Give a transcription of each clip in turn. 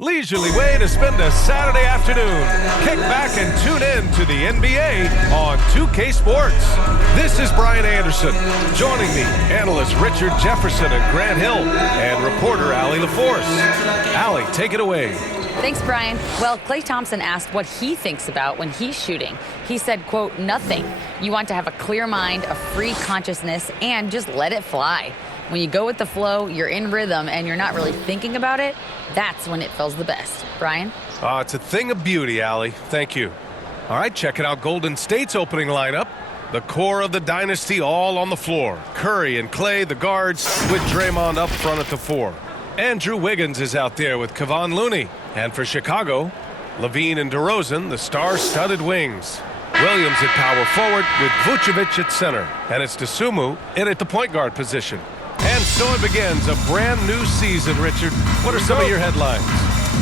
leisurely way to spend a Saturday afternoon. Kick back and tune in to the NBA on 2K Sports. This is Brian Anderson. Joining me, analyst Richard Jefferson and Grant Hill, and reporter Allie LaForce. Allie, take it away. Thanks, Brian. Well, Klay Thompson asked what he thinks about when he's shooting. He said, quote, nothing. You want to have a clear mind, a free consciousness, and just let it fly. When you go with the flow, you're in rhythm, and you're not really thinking about it, that's when it feels the best. Brian? It's a thing of beauty, Allie. Thank you. All right, checking out Golden State's opening lineup. The core of the dynasty all on the floor. Curry and Klay, the guards, with Draymond up front at the 4. Andrew Wiggins is out there with Kevon Looney. And for Chicago, Levine and DeRozan, the star-studded wings. Williams at power forward with Vucevic at center. And it's Dosunmu in at the point guard position. And so it begins a brand new season, Richard. What are some of your headlines?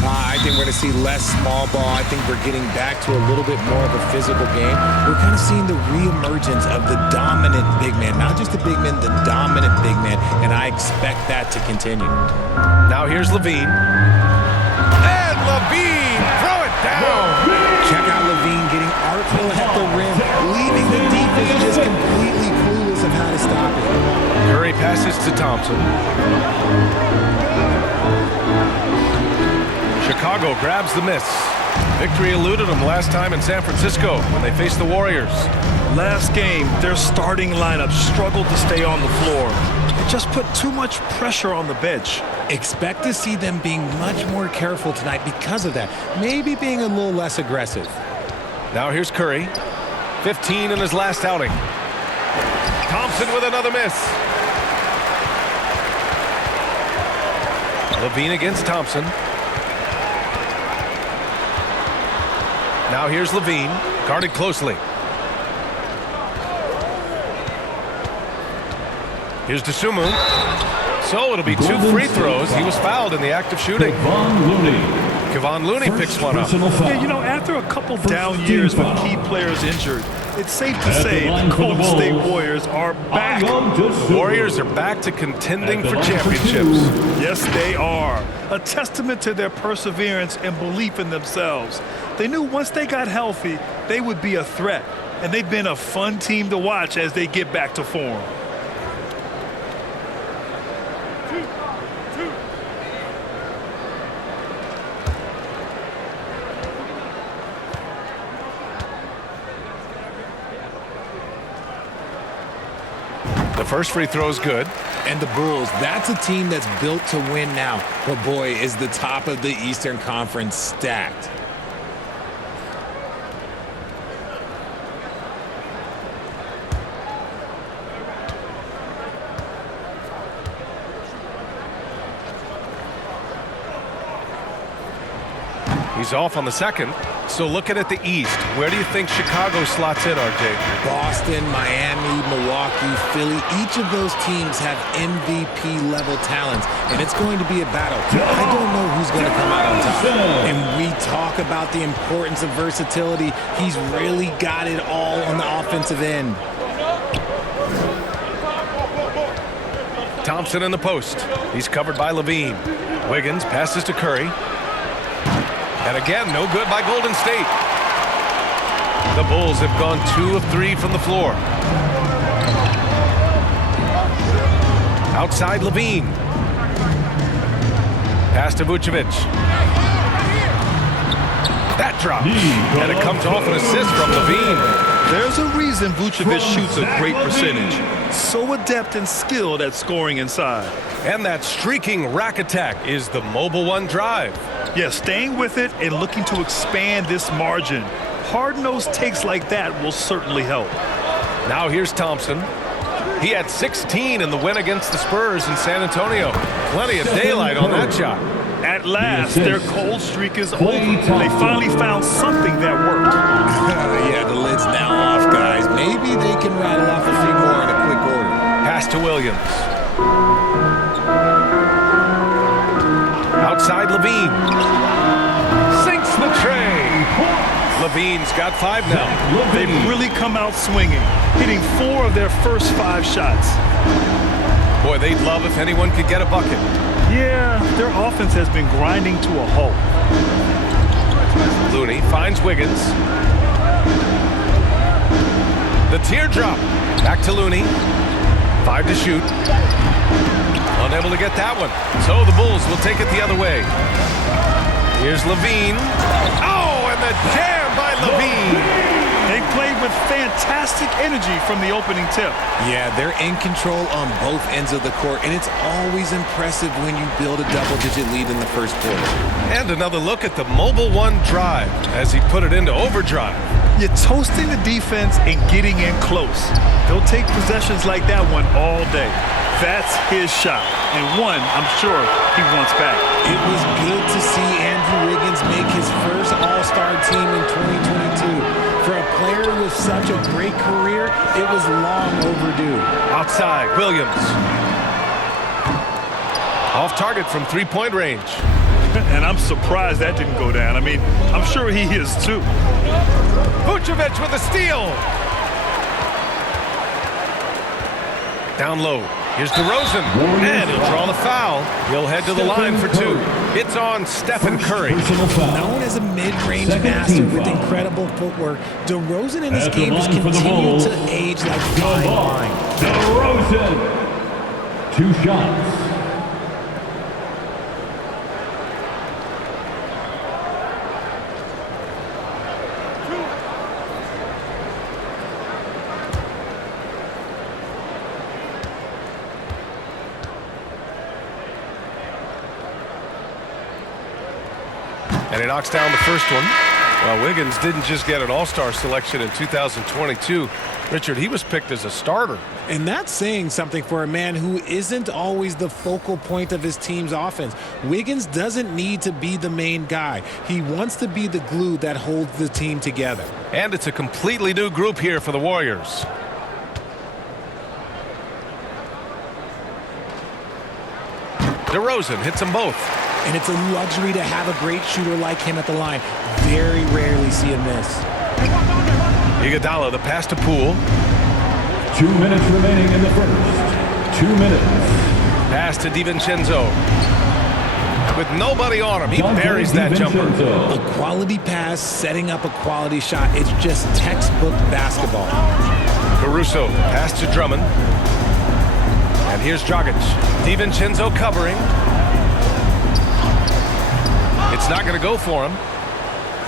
I think we're going to see less small ball. I think we're getting back to a little bit more of a physical game. We're kind of seeing the reemergence of the dominant big man. Not just the big man, the dominant big man. And I expect that to continue. Now here's Levine. And Levine, throw it down. Check out Levine getting artful at the rim, leaving the defense just completely clueless of how to stop it. Curry passes to Thompson. Chicago grabs the miss. Victory eluded them last time in San Francisco when they faced the Warriors. Last game, their starting lineup struggled to stay on the floor. It just put too much pressure on the bench. Expect to see them being much more careful tonight because of that. Maybe being a little less aggressive. Now here's Curry. 15 in his last outing. Thompson with another miss. Levine against Thompson. Now here's Levine, guarded closely. Here's Dosunmu. So it'll be 2 free throws. He was fouled in the act of shooting. Kevon Looney picks one up. Yeah, you know, after a couple down years with key players injured, it's safe to say the Golden State Warriors are back. The Warriors are back to contending for championships. Yes, they are. A testament to their perseverance and belief in themselves. They knew once they got healthy, they would be a threat. And they've been a fun team to watch as they get back to form. The first free throw is good. And the Bulls, that's a team that's built to win now. But boy, is the top of the Eastern Conference stacked. He's off on the second. So looking at the East, where do you think Chicago slots in, RJ? Boston, Miami, Milwaukee, Philly, each of those teams have MVP-level talents, and it's going to be a battle. I don't know who's going to come out on top. And we talk about the importance of versatility. He's really got it all on the offensive end. Thompson in the post. He's covered by Levine. Wiggins passes to Curry. And again, no good by Golden State. The Bulls have gone 2 of 3 from the floor. Outside Levine. Pass to Vucevic. That drops. And it comes off an assist from Levine. There's a reason Vucevic shoots a great percentage. So adept and skilled at scoring inside. And that streaking rack attack is the Mobile One drive. Yeah, staying with it and looking to expand this margin. Hard-nosed takes like that will certainly help. Now here's Thompson. He had 16 in the win against the Spurs in San Antonio. Plenty of daylight on that shot. At last, their cold streak is over. They finally found something that worked. Yeah, the lid's now off, guys. Maybe they can rattle off a few more in a quick order. Pass to Williams. Outside Levine. Sinks the tray. Levine's got 5 now. They've really come out swinging, hitting 4 of their first 5 shots. Boy, they'd love if anyone could get a bucket. Yeah, their offense has been grinding to a halt. Looney finds Wiggins. The teardrop. Back to Looney. 5 to shoot. Unable to get that one. So the Bulls will take it the other way. Here's Levine. Oh, and the jam by Levine. They played with fantastic energy from the opening tip. Yeah, they're in control on both ends of the court, and it's always impressive when you build a double-digit lead in the first quarter. And another look at the Mobile One drive as he put it into overdrive. You're toasting the defense and getting in close. They'll take possessions like that one all day. That's his shot, and one I'm sure he wants back. It was good to see Andrew Wiggins make his first All-Star team in 2022. For a player with such a great career, it was long overdue. Outside, Williams. Off target from three-point range. And I'm surprised that didn't go down. I mean, I'm sure he is too. Vucevic with a steal. Down low. Here's DeRozan. And he'll draw the foul. He'll head to the line for 2. It's on Stephen Curry. Known as a mid-range master with incredible footwork, DeRozan in this game has continued to age like fine wine. DeRozan. 2 shots. And he knocks down the first one. Well, Wiggins didn't just get an All-Star selection in 2022. Richard, he was picked as a starter. And that's saying something for a man who isn't always the focal point of his team's offense. Wiggins doesn't need to be the main guy. He wants to be the glue that holds the team together. And it's a completely new group here for the Warriors. DeRozan hits them both. And it's a luxury to have a great shooter like him at the line. Very rarely see him miss. Iguodala, the pass to Poole. 2 minutes remaining in the first. 2 minutes. Pass to DiVincenzo. With nobody on him, he buries that jumper. A quality pass, setting up a quality shot. It's just textbook basketball. Caruso, pass to Drummond. And here's Dragic. DiVincenzo covering. It's not going to go for him.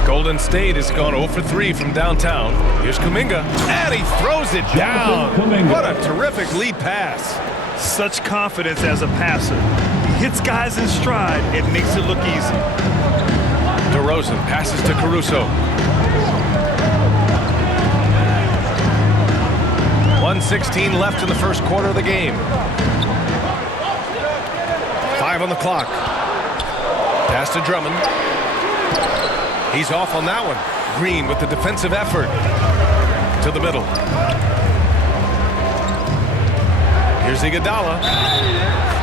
Golden State has gone 0 for 3 from downtown. Here's Kuminga, and he throws it down. What a terrific lead pass. Such confidence as a passer. He hits guys in stride and makes it look easy. DeRozan passes to Caruso. 1:16 left in the first quarter of the game. 5 on the clock. Pass to Drummond. He's off on that one. Green with the defensive effort. To the middle. Here's Iguodala.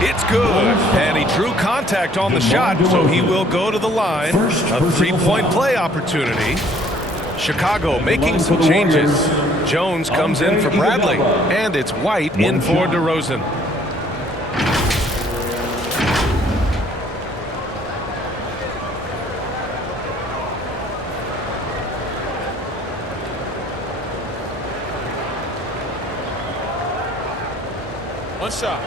It's good. And he drew contact on the shot, so he will go to the line. A 3-point play opportunity. Chicago making some changes. Jones comes in for Bradley. And it's White in for DeRozan. One shot.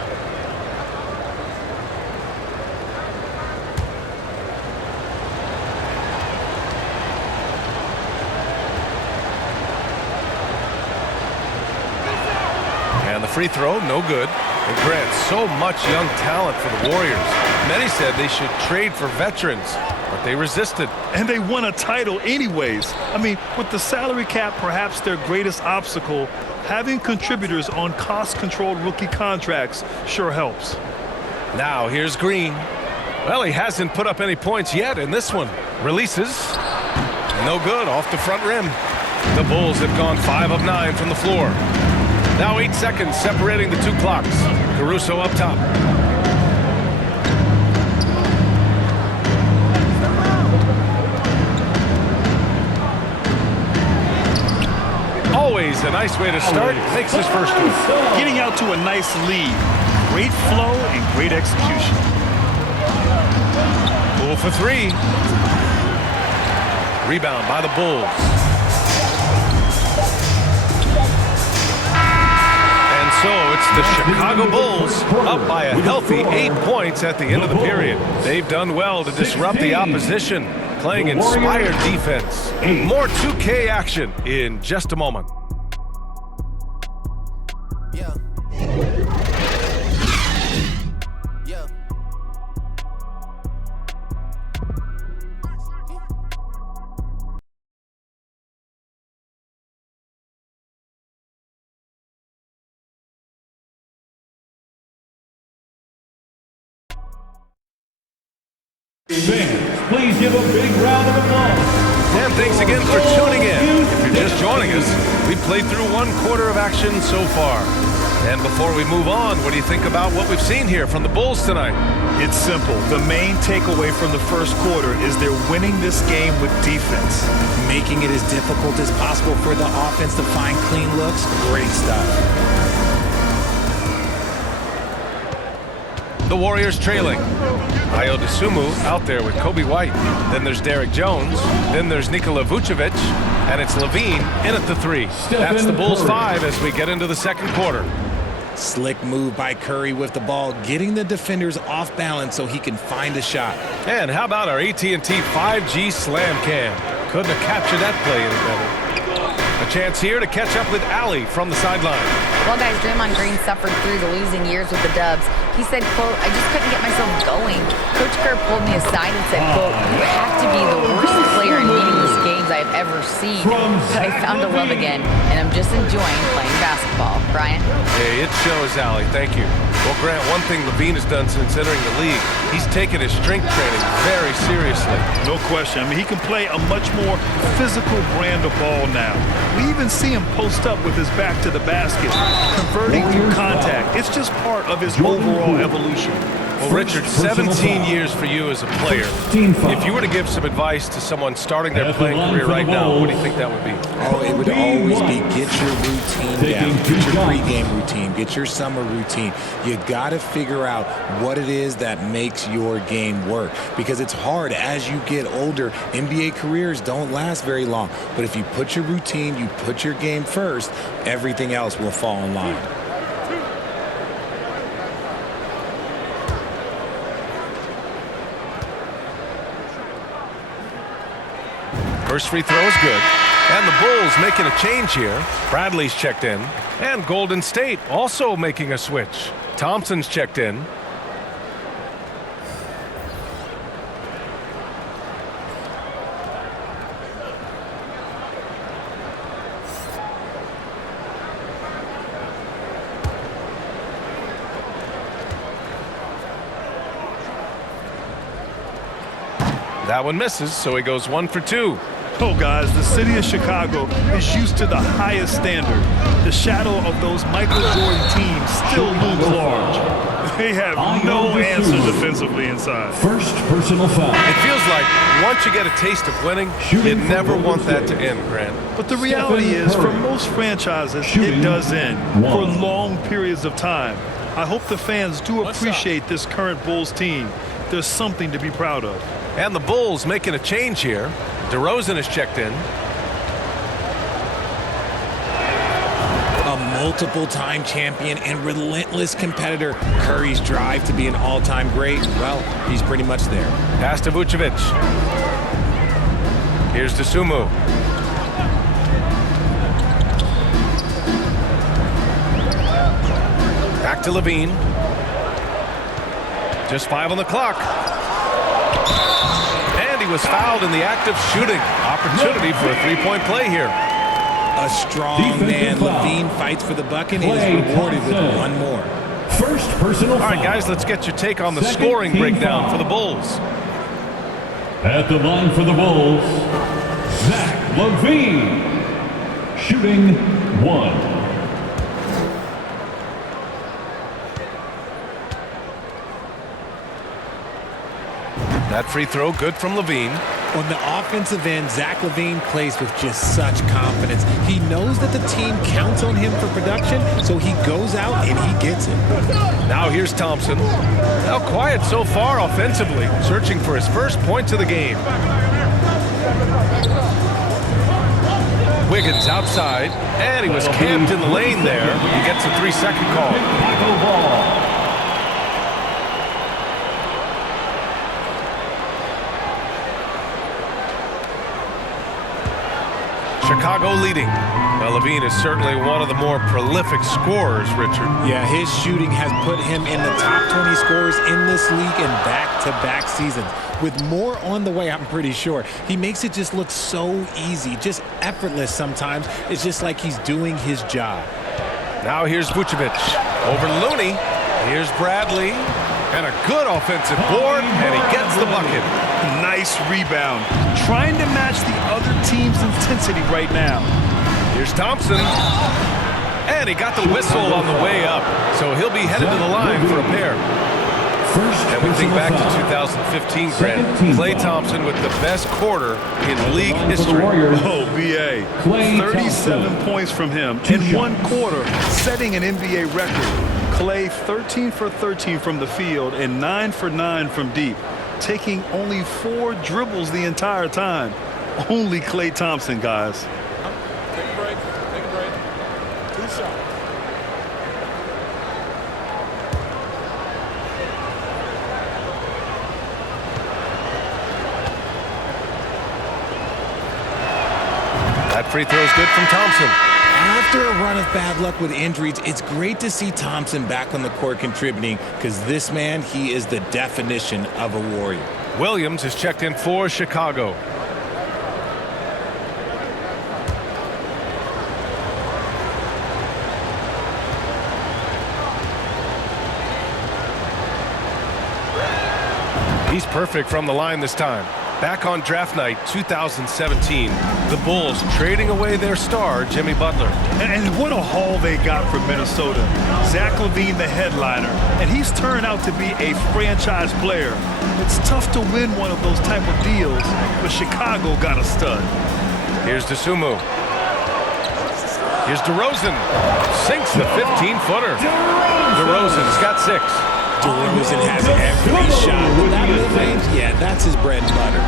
And the free throw, no good. And Grant, so much young talent for the Warriors. Many said they should trade for veterans, but they resisted. And they won a title anyways. I mean, with the salary cap perhaps their greatest obstacle, having contributors on cost-controlled rookie contracts sure helps. Now here's Green. Well, he hasn't put up any points yet in this one. Releases. No good off the front rim. The Bulls have gone 5 of 9 from the floor. Now 8 seconds separating the 2 clocks. Caruso up top. Always a nice way to start. Makes his first one. Getting out to a nice lead. Great flow and great execution. for 3. Rebound by the Bulls. And so it's the Chicago Bulls up by a healthy 8 points at the end of the period. They've done well to disrupt the opposition, playing inspired defense. More 2K action in just a moment. Yeah. Yeah. Fans, please give a big round of applause. And thanks again for tuning in. If you're just joining us, we've played through 1/4 of action so far. And before we move on, what do you think about what we've seen here from the Bulls tonight? It's simple. The main takeaway from the first quarter is they're winning this game with defense. Making it as difficult as possible for the offense to find clean looks. Great stuff. The Warriors trailing. Ayo Dosunmu out there with Kobe White. Then there's Derek Jones. Then there's Nikola Vucevic. And it's Levine in at the 3. That's the Bulls 5 as we get into the second quarter. Slick move by Curry with the ball, getting the defenders off balance so he can find a shot. And how about our AT&T 5G Slam Cam? Couldn't have captured that play any better. A chance here to catch up with Allie from the sideline. Well, guys, Draymond Green suffered through the losing years with the Dubs. He said, quote, "I just couldn't get myself going. Coach Kerr pulled me aside and said, quote, you have to be the worst player in meaningless games I've ever seen. But I found a love again, and I'm just enjoying playing basketball." Brian? Hey, it shows, Allie. Thank you. Well, Grant, one thing Levine has done since entering the league, he's taken his strength training very seriously. No question. I mean, he can play a much more physical brand of ball now. We even see him post up with his back to the basket, converting through contact. It's just part of his overall evolution. Well, Richard, 17 years for you as a player. If you were to give some advice to someone starting their playing career right now, what do you think that would be? Oh, it would always be get your routine down. Get your pregame routine. Get your summer routine. You got to figure out what it is that makes your game work. Because it's hard as you get older. NBA careers don't last very long. But if you put your routine, you put your game first, everything else will fall in line. First free throw is good. And the Bulls making a change here. Bradley's checked in. And Golden State also making a switch. Thompson's checked in. That one misses, so he goes 1 for 2. Oh, guys, the city of Chicago is used to the highest standard. The shadow of those Michael Jordan teams still looms large. They have no answer defensively inside. First personal foul. It feels like once you get a taste of winning, you never want that to end, Grant. But the reality is, for most franchises, it does end for long periods of time. I hope the fans do appreciate this current Bulls team. There's something to be proud of. And the Bulls making a change here. DeRozan is checked in. A multiple-time champion and relentless competitor. Curry's drive to be an all-time great, well, he's pretty much there. Pass to Vucevic. Here's Dosunmu. Back to Levine. Just 5 on the clock. And he was fouled in the act of shooting. Opportunity for a three-point play here. A strong man. Levine fights for the bucket and is rewarded with one more. First personal foul. All right, guys, let's get your take on the scoring breakdown for the Bulls. At the line for the Bulls, Zach LaVine, shooting 1. That free throw good from Levine. On the offensive end, Zach LaVine plays with just such confidence. He knows that the team counts on him for production, so he goes out and he gets it. Now here's Thompson. Now quiet so far offensively, searching for his first points of the game. Wiggins outside, and he was camped in the lane there. He gets a 3-second call. Chicago leading. Now, LaVine is certainly one of the more prolific scorers, Richard. Yeah, his shooting has put him in the top 20 scorers in this league in back-to-back seasons. With more on the way, I'm pretty sure. He makes it just look so easy, just effortless sometimes. It's just like he's doing his job. Now here's Vucevic over Looney. Here's Bradley. And a good offensive board, and he gets the bucket. Nice rebound. Trying to match the other team's intensity right now. Here's Thompson. And he got the whistle on the way up. So he'll be headed to the line for a pair. And we think back to 2015, Grant. Klay Thompson with the best quarter in league history. Oh, BA. 37 points from him in one quarter, setting an NBA record. Klay 13 for 13 from the field and 9 for 9 from deep, taking only 4 dribbles the entire time. Only Klay Thompson, guys. Take a break. Take a break. 2 shots. That free throw is good from Thompson. After a run of bad luck with injuries, it's great to see Thompson back on the court contributing because this man, he is the definition of a warrior. Williams is checked in for Chicago. He's perfect from the line this time. Back on draft night 2017, the Bulls trading away their star, Jimmy Butler. And what a haul they got from Minnesota. Zach LaVine, the headliner, and he's turned out to be a franchise player. It's tough to win one of those type of deals, but Chicago got a stud. Here's DeSumo. Here's DeRozan. Sinks the 15-footer. DeRozan's got 6. DeRozan has every shot. With that mid-range, yeah, that's his bread and butter.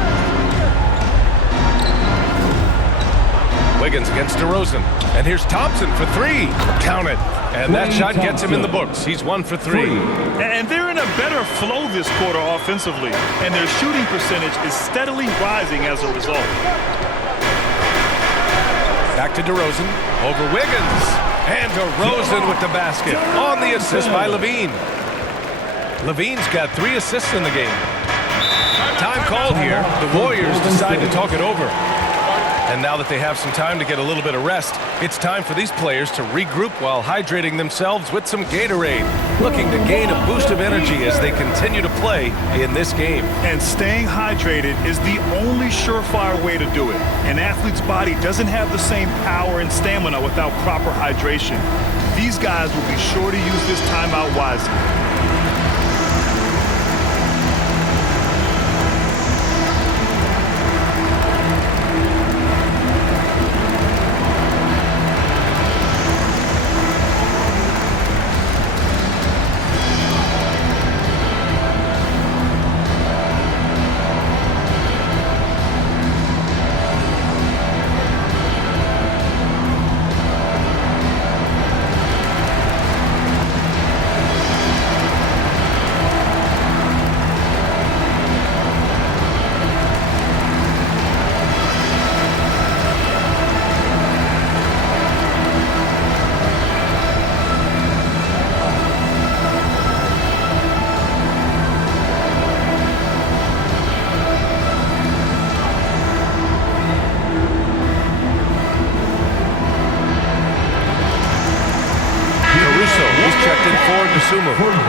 Wiggins against DeRozan. And here's Thompson for 3. Count it. And that shot gets him in the books. He's 1 for 3. And they're in a better flow this quarter offensively, and their shooting percentage is steadily rising as a result. Back to DeRozan. Over Wiggins. And DeRozan with the basket. On the assist by LaVine. LaVine's got 3 assists in the game. Time called here. The Warriors decide to talk it over. And now that they have some time to get a little bit of rest, it's time for these players to regroup while hydrating themselves with some Gatorade, looking to gain a boost of energy as they continue to play in this game. And staying hydrated is the only surefire way to do it. An athlete's body doesn't have the same power and stamina without proper hydration. These guys will be sure to use this timeout wisely.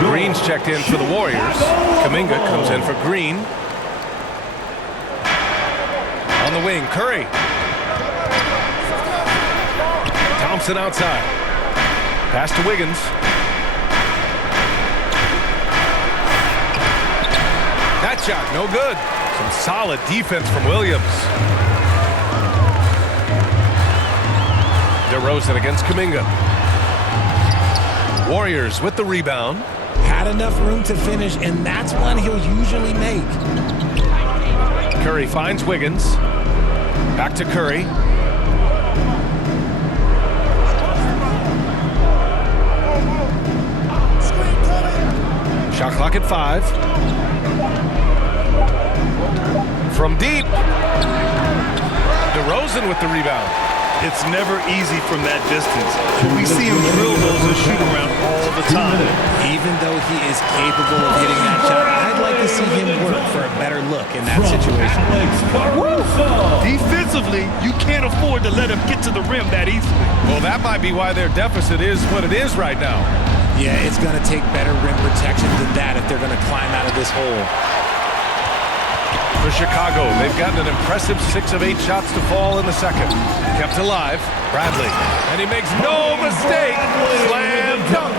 Green's checked in for the Warriors. Kuminga comes in for Green. On the wing, Curry. Thompson outside. Pass to Wiggins. That shot, no good. Some solid defense from Williams. DeRozan against Kuminga. Warriors with the rebound. Had enough room to finish, and that's one he'll usually make. Curry finds Wiggins. Back to Curry. Shot clock at 5. From deep. DeRozan with the rebound. It's never easy from that distance. We see him drill those and shoot around all the time. Even though he is capable of hitting that shot, I'd like to see him work for a better look in that situation. Defensively, you can't afford to let him get to the rim that easily. Well, that might be why their deficit is what it is right now. Yeah, it's going to take better rim protection than that if they're going to climb out of this hole. For Chicago, they've gotten an impressive 6 of 8 shots to fall in the second. Kept alive, Bradley. And he makes no mistake. Slam dunk.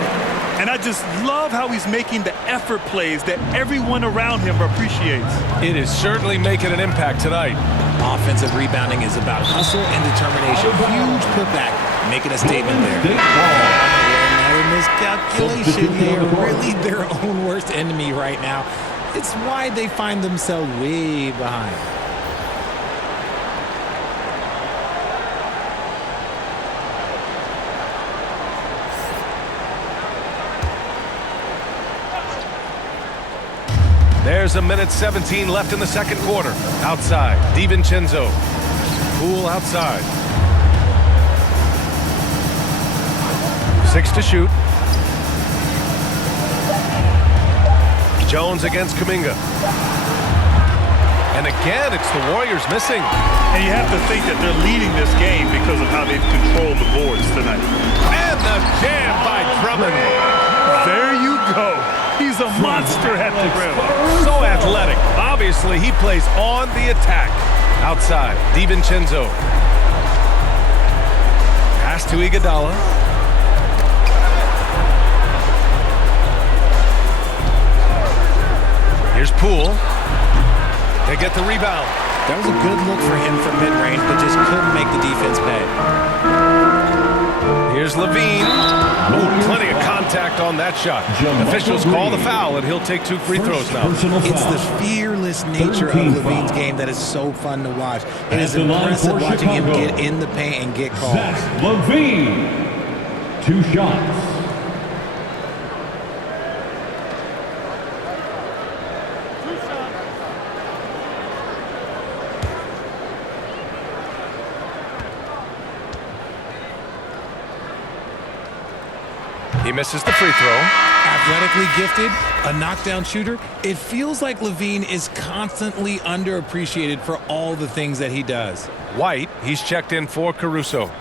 And I just love how he's making the effort plays that everyone around him appreciates. It is certainly making an impact tonight. Offensive rebounding is about hustle and determination. Huge putback, making a statement there. Another miscalculation. They are really their own worst enemy right now. It's why they find themselves way behind. There's a minute 17 left in the second quarter. Outside, DiVincenzo. Poole outside. 6 to shoot. Jones against Kuminga. And again, it's the Warriors missing. And you have to think that they're leading this game because of how they've controlled the boards tonight. And the jam by Drummond. There you go. He's a monster at the rim. So athletic. Obviously, he plays on the attack. Outside, DiVincenzo. Pass to Iguodala. Here's Poole. They get the rebound. That was a good look for him from mid-range, but just couldn't make the defense pay. Here's Levine. Oh, plenty of contact on that shot. Officials call the foul, and he'll take 2 free throws now. It's the fearless nature of Levine's game that is so fun to watch. It is impressive watching him get in the paint and get calls. Levine, 2 shots. He misses the free throw. Athletically gifted, a knockdown shooter. It feels like Levine is constantly underappreciated for all the things that he does. White, he's checked in for Caruso.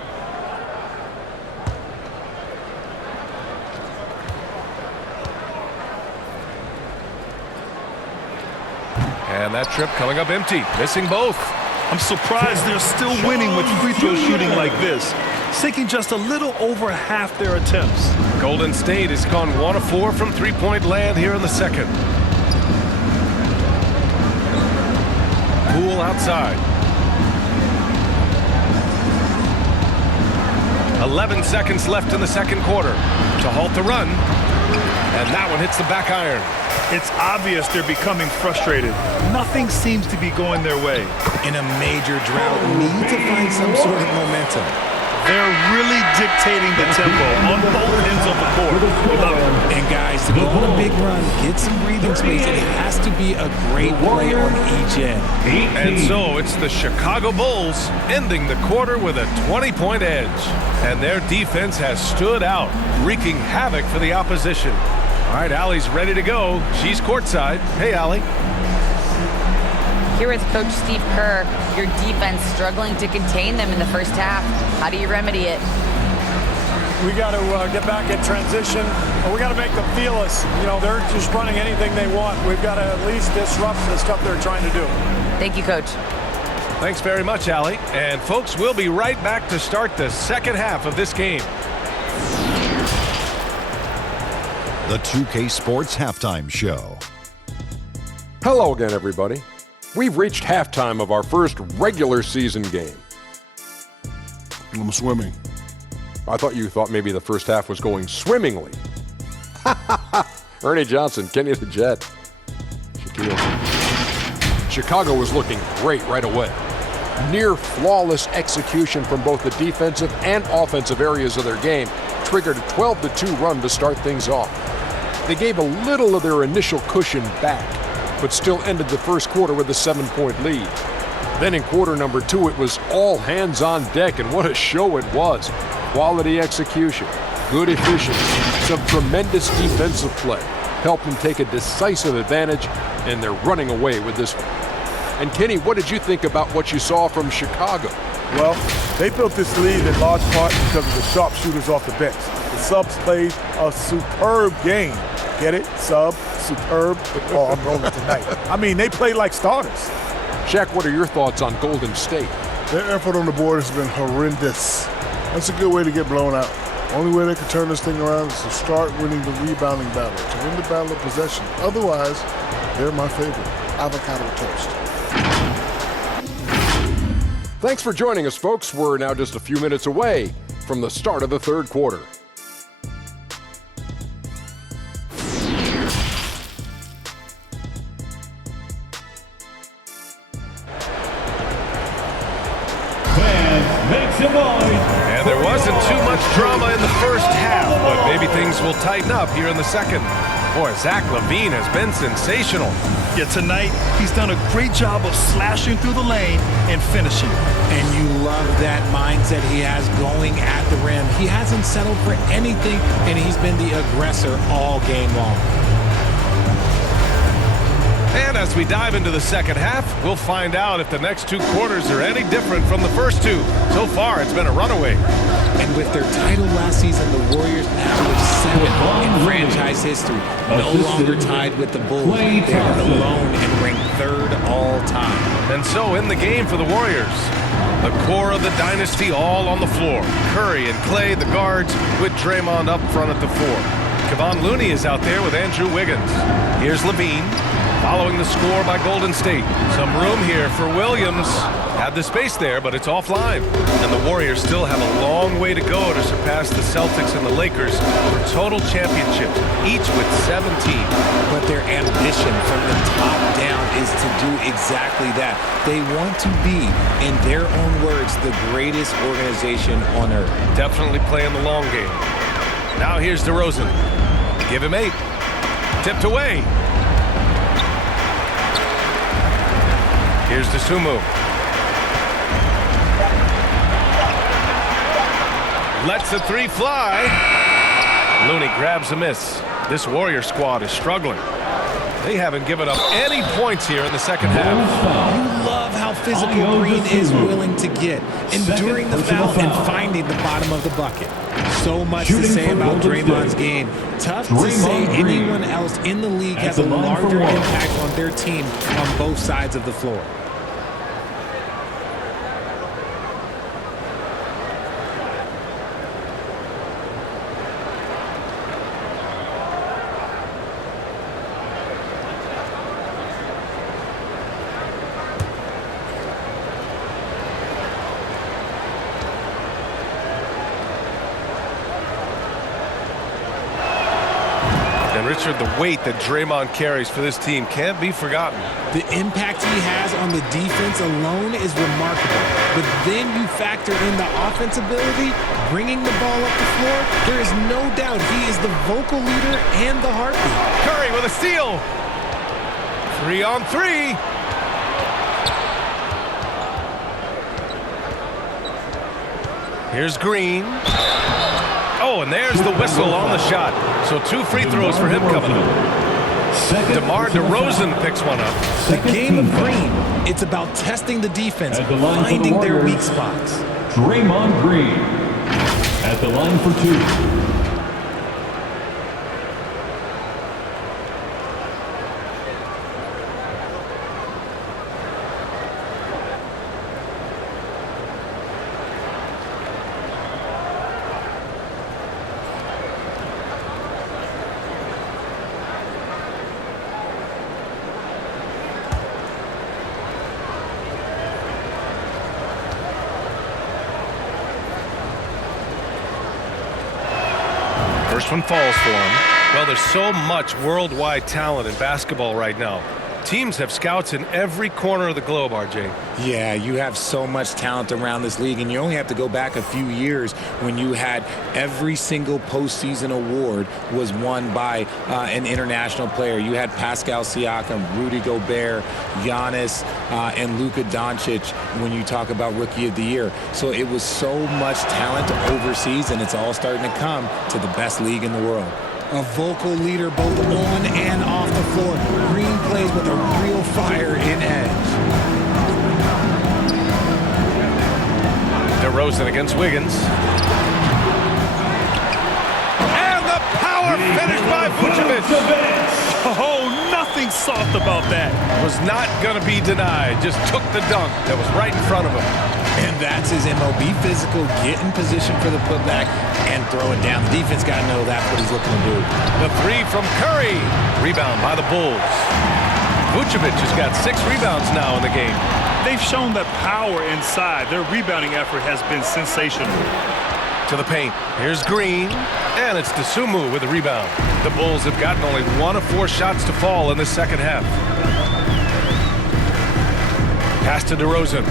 And that trip coming up empty, missing both. I'm surprised they're still winning with free throw shooting like this, sinking just a little over half their attempts. Golden State has gone 1 of 4 from three-point land here in the second. Poole outside. 11 seconds left in the second quarter to halt the run. And that one hits the back iron. It's obvious they're becoming frustrated. Nothing seems to be going their way. In a major drought, need to find some sort of momentum. They're really dictating the tempo on both ends of the court. And guys, to go on a big run, get some breathing space, it has to be a great play on each end. And so it's the Chicago Bulls ending the quarter with a 20-point edge. And their defense has stood out, wreaking havoc for the opposition. All right, Allie's ready to go. She's courtside. Hey, Allie. Here with Coach Steve Kerr, your defense struggling to contain them in the first half. How do you remedy it? We got to get back in transition, and we got to make them feel us. You know, they're just running anything they want. We've got to at least disrupt the stuff they're trying to do. Thank you, Coach. Thanks very much, Allie. And folks, we'll be right back to start the second half of this game. The 2K Sports Halftime Show. Hello again, everybody. We've reached halftime of our first regular season game. I'm swimming. I thought you thought maybe the first half was going swimmingly. Ernie Johnson, Kenny the Jet. Shaquille. Chicago was looking great right away. Near flawless execution from both the defensive and offensive areas of their game triggered a 12-2 run to start things off. They gave a little of their initial cushion back, but still ended the first quarter with a 7-point lead. Then in quarter number 2, it was all hands on deck, and what a show it was. Quality execution, good efficiency, some tremendous defensive play helped them take a decisive advantage, and they're running away with this one. And Kenny, what did you think about what you saw from Chicago? Well, they built this lead in large part because of the sharpshooters off the bench. The subs played a superb game. Get it? Sub, superb. Oh, I'm rolling tonight. I mean, they played like starters. Shaq, what are your thoughts on Golden State? Their effort on the board has been horrendous. That's a good way to get blown out. Only way they can turn this thing around is to start winning the rebounding battle, to win the battle of possession. Otherwise, they're my favorite. Avocado toast. Thanks for joining us, folks. We're now just a few minutes away from the start of the third quarter. And there wasn't too much drama in the first half, but maybe things will tighten up here in the second. Boy, Zach LaVine has been sensational. Yeah, tonight he's done a great job of slashing through the lane and finishing. And you love that mindset he has going at the rim. He hasn't settled for anything, and he's been the aggressor all game long. And as we dive into the second half, we'll find out if the next 2 quarters are any different from the first 2. So far, it's been a runaway. And with their title last season, the Warriors now with 7th in franchise history. No longer tied with the Bulls. They are alone and ranked 3rd all time. And so in the game for the Warriors, the core of the dynasty all on the floor. Curry and Klay, the guards, with Draymond up front at the 4. Kevon Looney is out there with Andrew Wiggins. Here's LaVine. Following the score by Golden State. Some room here for Williams. Had the space there, but it's offline. And the Warriors still have a long way to go to surpass the Celtics and the Lakers for total championships, each with 17. But their ambition from the top down is to do exactly that. They want to be, in their own words, the greatest organization on earth. Definitely playing the long game. Now here's DeRozan. Give him 8. Tipped away. Here's DeSumo. Lets the 3 fly. Looney grabs a miss. This Warrior squad is struggling. They haven't given up any points here in the second half. You love how physical Green is willing to get, enduring the foul and finding the bottom of the bucket. So much to say about Draymond's game. Tough to say anyone else in the league has a larger impact on their team on both sides of the floor. Richard, the weight that Draymond carries for this team can't be forgotten. The impact he has on the defense alone is remarkable. But then you factor in the offense ability, bringing the ball up the floor. There is no doubt he is the vocal leader and the heartbeat. Curry with a steal. 3 on 3. Here's Green. Oh, and there's the whistle on the shot. So 2 free throws for him coming up. DeMar DeRozan picks one up. The game of Green, it's about testing the defense, finding their weak spots. Draymond Green at the line for 2. First one falls for him. Well, there's so much worldwide talent in basketball right now. Teams have scouts in every corner of the globe, RJ. Yeah, you have so much talent around this league, and you only have to go back a few years when you had every single postseason award was won by an international player. You had Pascal Siakam, Rudy Gobert, Giannis, and Luka Doncic when you talk about Rookie of the Year. So it was so much talent overseas, and it's all starting to come to the best league in the world. A vocal leader both on and off the floor. Green plays with a real fire in edge. DeRozan against Wiggins. And the power finish by Vucevic. Oh, nothing soft about that. Was not going to be denied. Just took the dunk that was right in front of him. And that's his MO. Be physical, get in position for the putback, and throw it down. The defense got to know that's what he's looking to do. The three from Curry. Rebound by the Bulls. Vucevic has got 6 rebounds now in the game. They've shown that power inside. Their rebounding effort has been sensational. To the paint. Here's Green. And it's Dosunmu with the rebound. The Bulls have gotten only 1 of 4 shots to fall in the second half. Pass to DeRozan.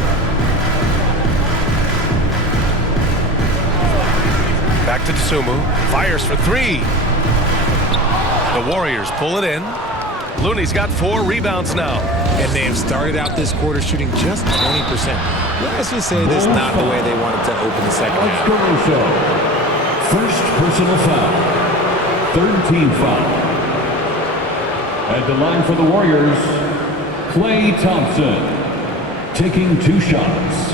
Back to Dosunmu. Fires for 3. The Warriors pull it in. Looney's got 4 rebounds now. And they have started out this quarter shooting just 20%. Let's just say this is not the way they wanted to open the second half. First personal foul. Third team foul. At the line for the Warriors, Klay Thompson. Taking 2 shots.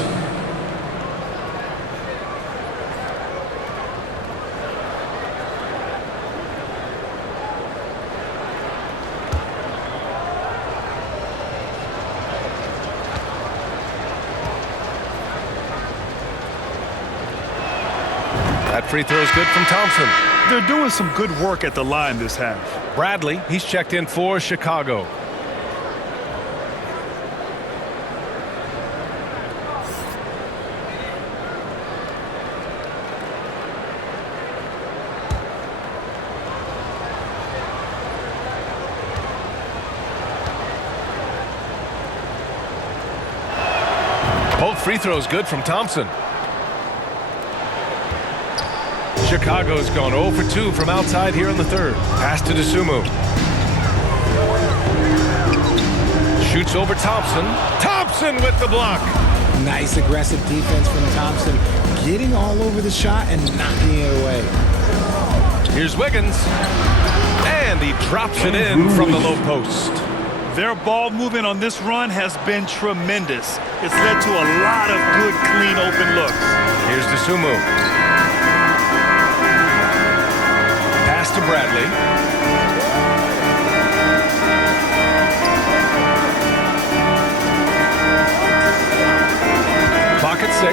That free throw is good from Thompson. They're doing some good work at the line this half. Bradley, he's checked in for Chicago. Both free throws good from Thompson. Chicago's gone 0 for 2 from outside here in the third. Pass to Dosunmu. Shoots over Thompson. Thompson with the block. Nice aggressive defense from Thompson. Getting all over the shot and knocking it away. Here's Wiggins. And he drops it in from the low post. Their ball movement on this run has been tremendous. It's led to a lot of good, clean, open looks. Here's Dosunmu. Pass to Bradley. Clock at 6.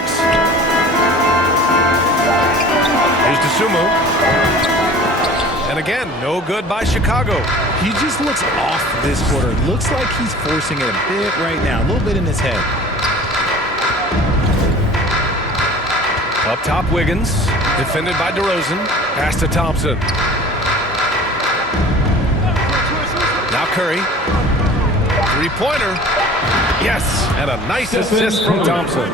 Here's Dosunmu. And again, no good by Chicago. He just looks off this quarter. Looks like he's forcing it a bit right now. A little bit in his head. Up top, Wiggins. Defended by DeRozan. Pass to Thompson. Now Curry. Three-pointer. Yes, and a nice assist from Thompson.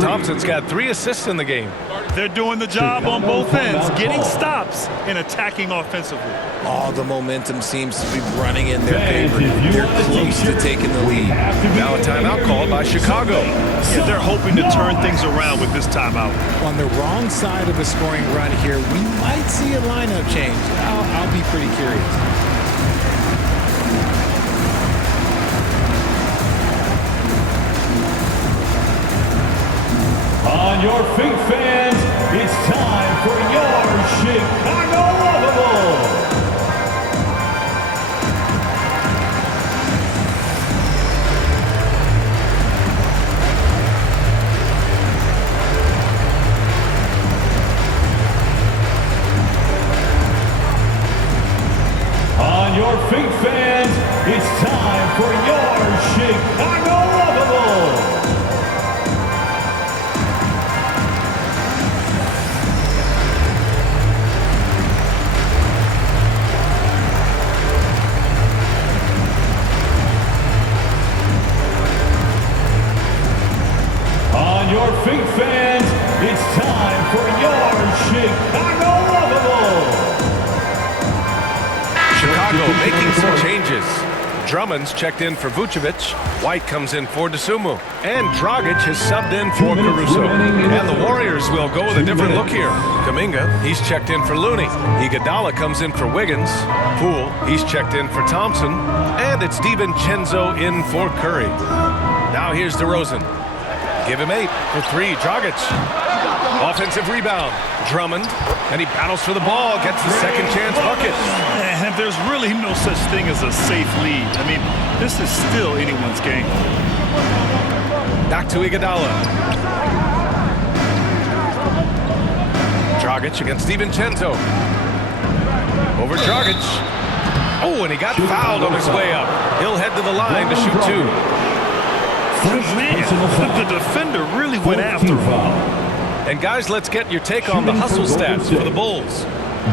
Thompson's got 3 assists in the game. They're doing the job on both ends, getting stops and attacking offensively. All the momentum seems to be running in their favor. They're close to taking the lead. Now a timeout called by Chicago. Yeah, they're hoping to turn things around with this timeout. On the wrong side of a scoring run here, we might see a lineup change. I'll be pretty curious. On your feet, fans, it's time for your Chicago Lovables. big fans, it's time for your Chicago Lovable. Chicago making some changes. Drummond's checked in for Vucevic. White comes in for DeSumo. And Dragic has subbed in for Caruso. And the Warriors will go with a different look here. Kuminga, he's checked in for Looney. Iguodala comes in for Wiggins. Poole, he's checked in for Thompson. And it's DiVincenzo in for Curry. Now here's DeRozan. Give him 8 for 3. Dragic. Offensive rebound. Drummond. And he battles for the ball. Gets the second chance bucket. And there's really no such thing as a safe lead. I mean, this is still anyone's game. Back to Iguodala. Dragic against DiVincenzo. Over Dragic. Oh, and he got fouled on his way up. He'll head to the line to shoot 2. Man, the defender really went after him. And guys, let's get your take on the hustle stats for the Bulls.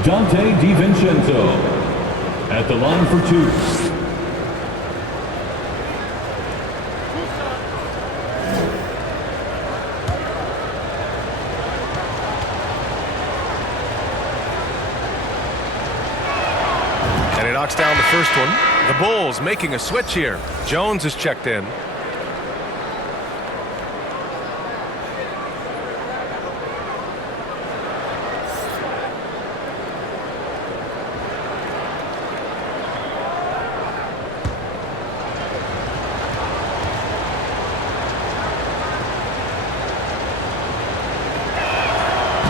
Dante DiVincenzo at the line for 2. And he knocks down the first one. The Bulls making a switch here. Jones is checked in.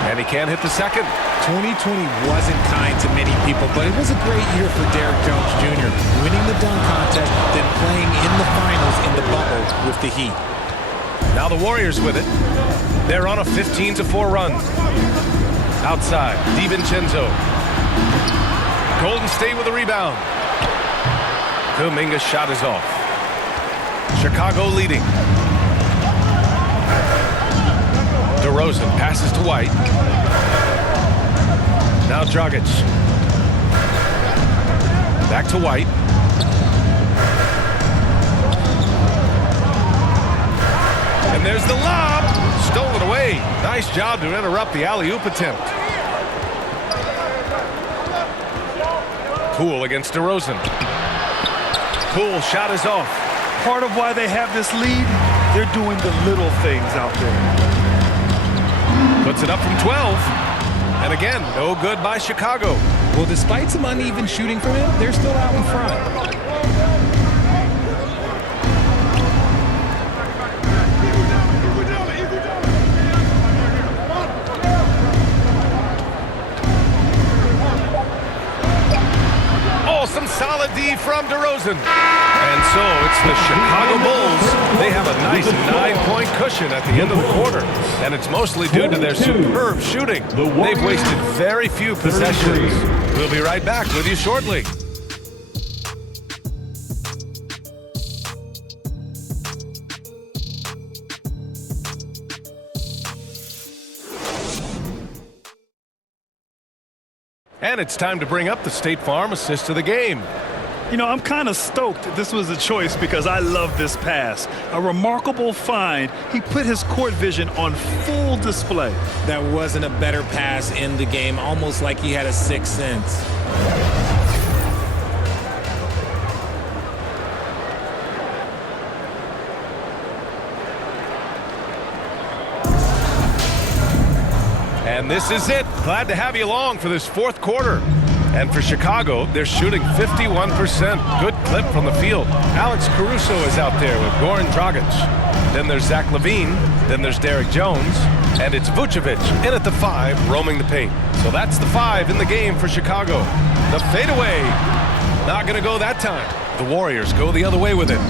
And he can't hit the second. 2020 wasn't kind to many people, but it was a great year for Derrick Jones Jr. Winning the dunk contest, then playing in the finals in the bubble with the Heat. Now the Warriors with it. They're on a 15-4 run. Outside, DiVincenzo. Golden State with a rebound. Kuminga's shot is off. Chicago leading. DeRozan passes to White. Now Dragic. Back to White. And there's the lob. Stolen away. Nice job to interrupt the alley-oop attempt. Poole against DeRozan. Poole shot is off. Part of why they have this lead, they're doing the little things out there. Puts it up from 12. And again, no good by Chicago. Well, despite some uneven shooting from him, they're still out in front. Oh, some solid D from DeRozan. And so it's the Chicago Bulls. They have a nice 9-point cushion at the end of the quarter. And it's mostly due to their superb shooting. They've wasted very few possessions. We'll be right back with you shortly. And it's time to bring up the State Farm assist of the game. You know, I'm kind of stoked this was a choice because I love this pass. A remarkable find. He put his court vision on full display. That wasn't a better pass in the game, almost like he had a sixth sense. And this is it. Glad to have you along for this fourth quarter. And for Chicago, they're shooting 51%. Good clip from the field. Alex Caruso is out there with Goran Dragic. Then there's Zach LaVine. Then there's Derrick Jones. And it's Vucevic in at the 5, roaming the paint. So that's the 5 in the game for Chicago. The fadeaway. Not going to go that time. The Warriors go the other way with it.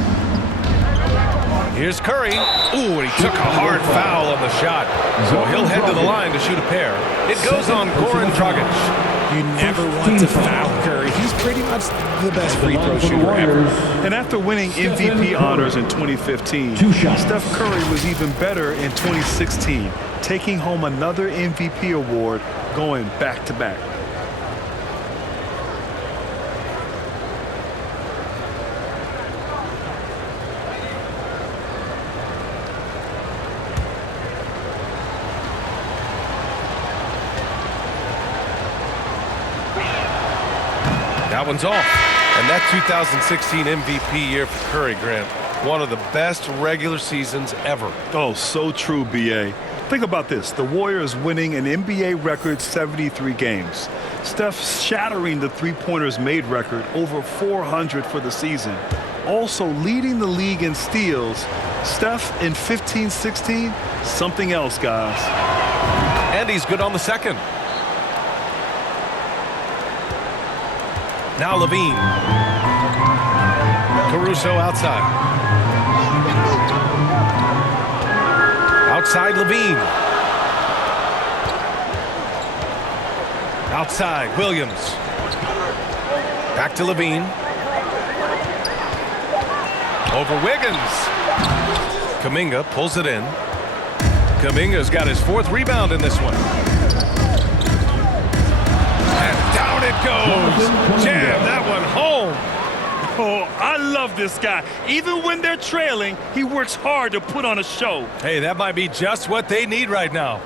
Here's Curry. Ooh, and he took a hard foul on the shot. So he'll head to the line to shoot a pair. It goes on Goran Dragic. You never want to foul Curry. He's pretty much the best free throw shooter ever. And after winning MVP honors in 2015, Steph Curry was even better in 2016, taking home another MVP award, going back-to-back. That one's off. And that 2016 MVP year for Curry, Grant, one of the best regular seasons ever. Oh, so true, B.A. Think about this. The Warriors winning an NBA record 73 games. Steph shattering the three-pointers made record, over 400 for the season. Also leading the league in steals. Steph in 15-16, something else, guys. And he's good on the second. Now Levine. Caruso outside. Outside Levine. Outside Williams. Back to Levine. Over Wiggins. Kuminga pulls it in. Kuminga's got his 4th rebound in this one. And down it goes. Jam that one home. Oh, I love this guy. Even when they're trailing, he works hard to put on a show. Hey, that might be just what they need right now.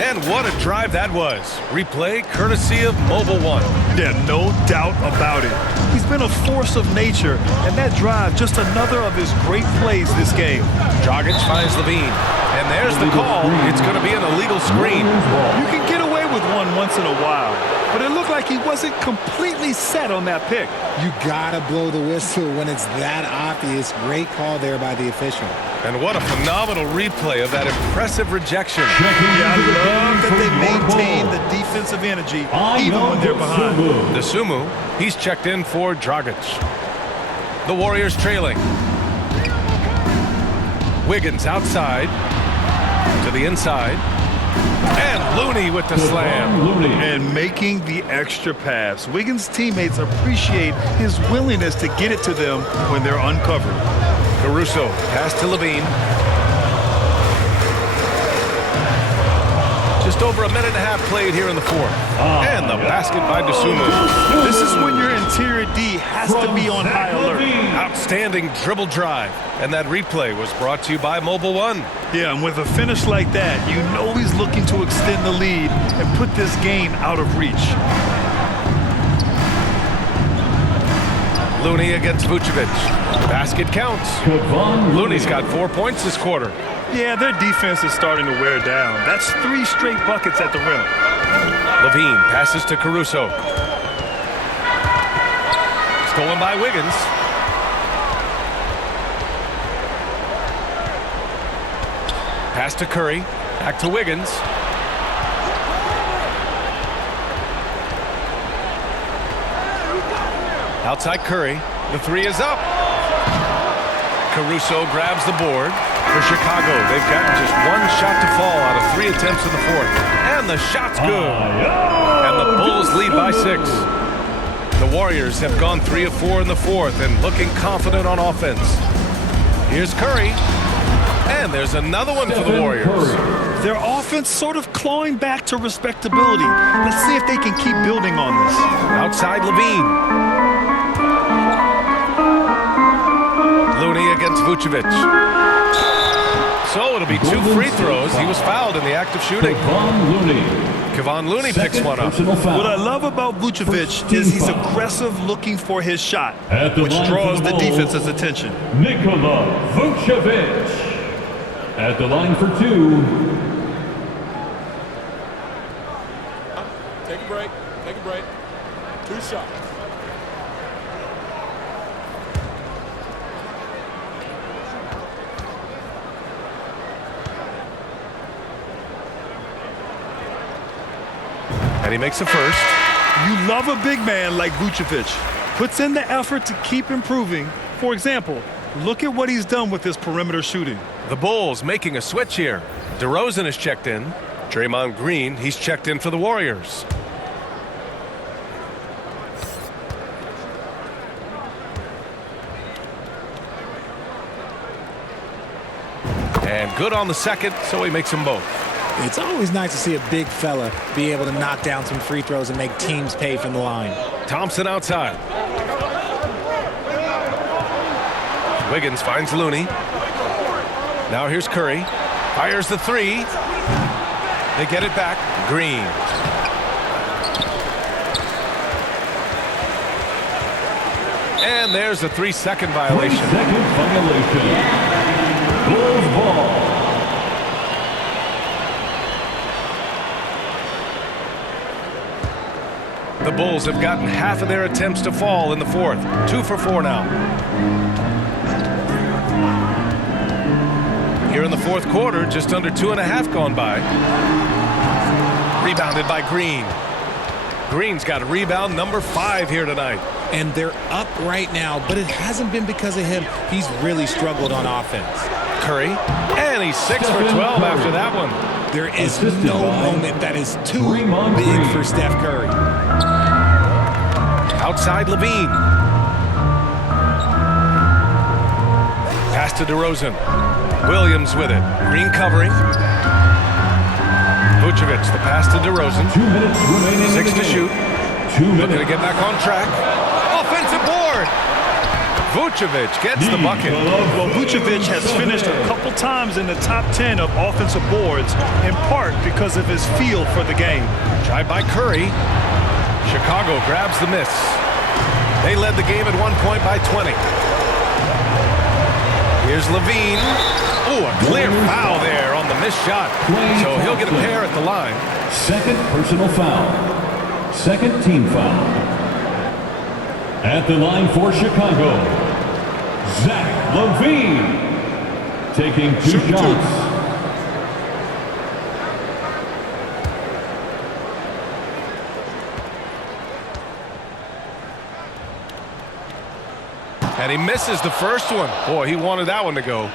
And what a drive that was. Replay courtesy of Mobile One. Yeah, no doubt about it. He's been a force of nature, and that drive just another of his great plays this game. Dragic finds Levine. And there's the call. It's going to be an illegal screen. You can get away with one once in a while, but it looked like he wasn't completely set on that pick. You gotta blow the whistle when it's that obvious. Great call there by the official. And what a phenomenal replay of that impressive rejection. Yeah, I love that they maintain the defensive energy even when they're behind. Dosunmu, he's checked in for Dragic. The Warriors trailing. Wiggins outside to the inside. And Looney with the slam. And making the extra pass. Wiggins' teammates appreciate his willingness to get it to them when they're uncovered. Caruso, pass to Levine. Just over a minute and a half played here in the 4th. And the basket by Dosunmu. This is when your interior D has to be on high alert. Outstanding dribble drive. And that replay was brought to you by Mobile One. Yeah, and with a finish like that, you know he's looking to extend the lead and put this game out of reach. Looney against Vucevic. Basket counts. Looney's got 4 points this quarter. Yeah, their defense is starting to wear down. That's 3 straight buckets at the rim. Levine passes to Caruso. Stolen by Wiggins. Pass to Curry. Back to Wiggins. Outside Curry. The 3 is up. Caruso grabs the board. For Chicago, they've gotten just 1 shot to fall out of 3 attempts in the 4th. And the shot's good. And the Bulls lead by 6. The Warriors have gone 3 of 4 in the 4th and looking confident on offense. Here's Curry. And there's another one for the Warriors. Their offense sort of clawing back to respectability. Let's see if they can keep building on this. Outside Levine. Looney against Vucevic. So it'll be 2 free throws. He was fouled in the act of shooting. Kevon Looney picks one up. What I love about Vucevic is he's aggressive looking for his shot, which draws the defense's attention. Nikola Vucevic at the line for 2. Take a break. Take a break. 2 shots. And he makes a first. You love a big man like Vucevic. Puts in the effort to keep improving. For example, look at what he's done with his perimeter shooting. The Bulls making a switch here. DeRozan is checked in. Draymond Green, he's checked in for the Warriors. And good on the second, so he makes them both. It's always nice to see a big fella be able to knock down some free throws and make teams pay from the line. Thompson outside. Wiggins finds Looney. Now here's Curry. Fires the 3. They get it back. Green. And there's a 3-second violation. 3-second violation. Bulls ball. The Bulls have gotten half of their attempts to fall in the fourth. 2 for 4 now. Here in the fourth quarter, just under 2.5 gone by. Rebounded by Green. Green's got a rebound number 5 here tonight. And they're up right now, but it hasn't been because of him. He's really struggled on offense. Curry, and he's 6 for 12 after that one. There is no moment that is too big for Steph Curry. Outside Levine. Pass to DeRozan. Williams with it. Green covering. Vucevic, the pass to DeRozan. 2 minutes remaining. 6 to shoot. 2 minutes. Looking to get back on track. Offensive board. Vucevic gets the bucket. Well, Vucevic has finished a couple times in the top 10 of offensive boards, in part because of his feel for the game. Tried by Curry. Chicago grabs the miss. They led the game at one point by 20. Here's Levine. Oh, a clear foul there on the missed shot. So he'll get a pair at the line. Second personal foul. Second team foul. At the line for Chicago, Zach LaVine taking 2 shots. And he misses the first one. Boy, he wanted that one to go.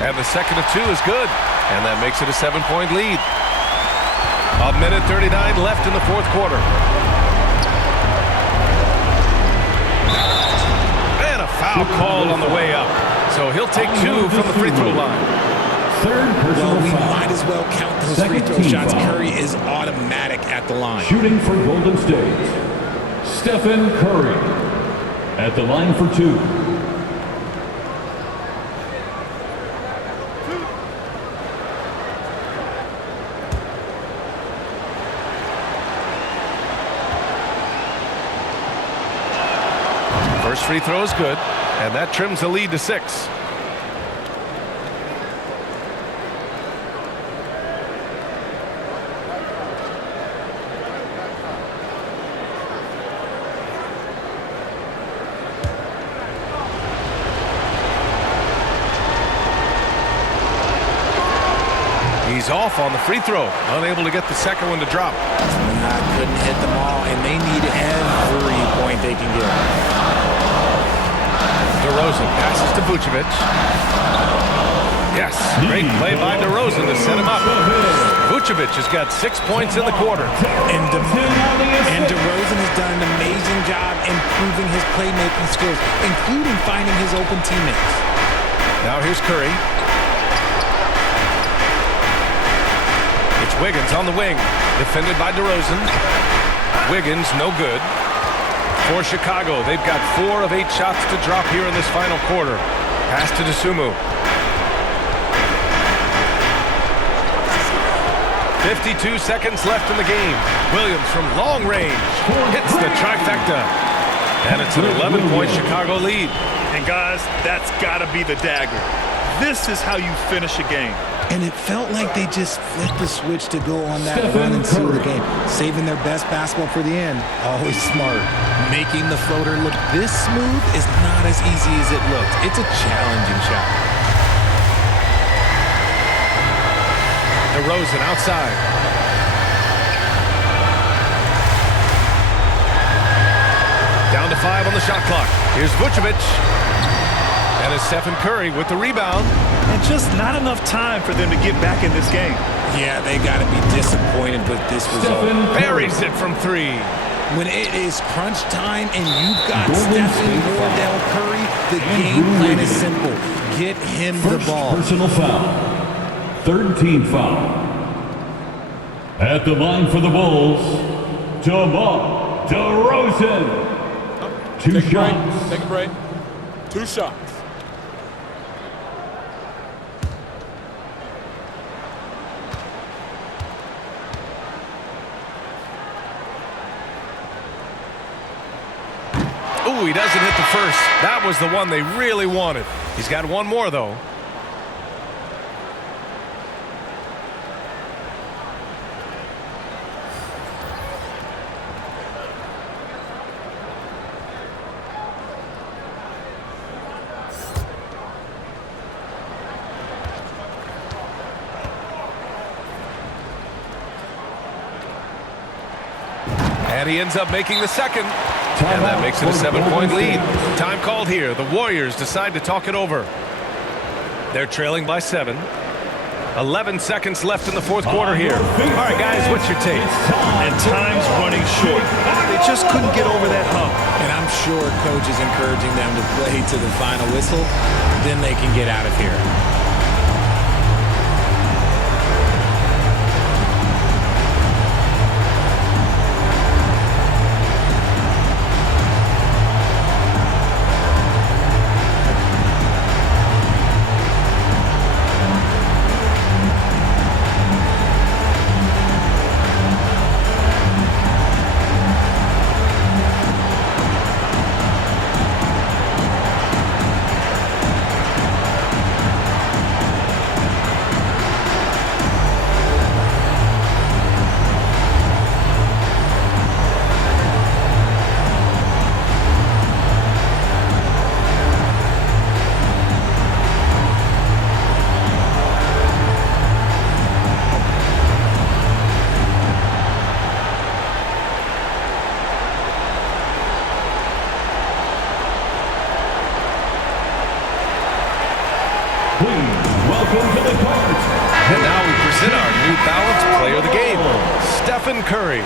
And the second of 2 is good. And that makes it a 7-point lead. 1:39 left in the fourth quarter. And a foul called on the way up. So he'll take 2 from the free throw line. Third personal Well, we foul. might as well count those free throw shots. Curry is automatic at the line. Shooting for Golden State, Stephen Curry at the line for 2. First free throw is good, and that trims the lead to 6. He's off on the free throw, unable to get the second one to drop. Couldn't hit them all, and they need every point they can get. DeRozan passes to Vucevic. Yes, great play by DeRozan to set him up. Vucevic has got 6 points in the quarter. And DeRozan has done an amazing job improving his playmaking skills, including finding his open teammates. Now here's Curry. It's Wiggins on the wing, defended by DeRozan. Wiggins, no good. For Chicago, they've got 4 of 8 shots to drop here in this final quarter. Pass to Dosunmu. 52 seconds left in the game. Williams from long range hits the trifecta. And it's an 11-point Chicago lead. And guys, that's got to be the dagger. This is how you finish a game. And it felt like they just flipped the switch to go on that run and seal the game. Saving their best basketball for the end. Always smart. Making the floater look this smooth is not as easy as it looked. It's a challenging shot. DeRozan outside. Down to 5 on the shot clock. Here's Vucevic. And it's Stephen Curry with the rebound. And just not enough time for them to get back in this game. Yeah, they got to be disappointed with this result. Buries it from 3. When it is crunch time and you've got Stephen Wardell Curry, the game plan is simple. Get him the ball. Personal foul. Third team foul. At the line for the Bulls, DeMar DeRozan. 2 Take shots. a break. Take a break. 2 shots. Ooh, he doesn't hit the first. That was the one they really wanted. He's got one more, though. And he ends up making the second. And that makes it a 7-point lead. Time called here. The Warriors decide to talk it over. They're trailing by 7. 11 seconds left in the fourth quarter here. All right, guys, what's your take? And time's running short. They just couldn't get over that hump. And I'm sure coach is encouraging them to play to the final whistle. Then they can get out of here. And now we present our New Balance Player of the Game, Stephen Curry.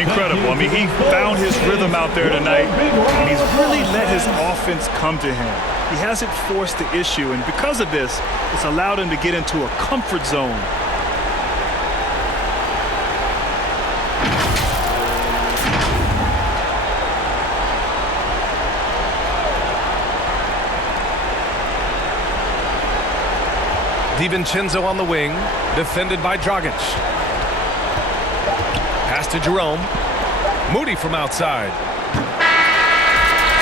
Incredible. I mean, he found his rhythm out there tonight, and he's really let his offense come to him. He hasn't forced the issue, and because of this, it's allowed him to get into a comfort zone. DiVincenzo on the wing, defended by Dragic. Pass to Jerome. Moody from outside.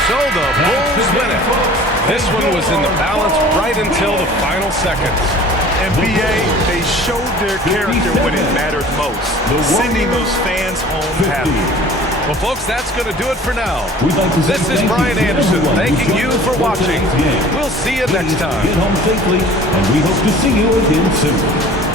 So the Bulls win it. This one was in the balance right until the final seconds. NBA, they showed their character when it mattered most, sending those fans home happy. Well, folks, that's going to do it for now. This is Brian Anderson thanking you for watching. We'll see you next time. Get home safely, and we hope to see you again soon.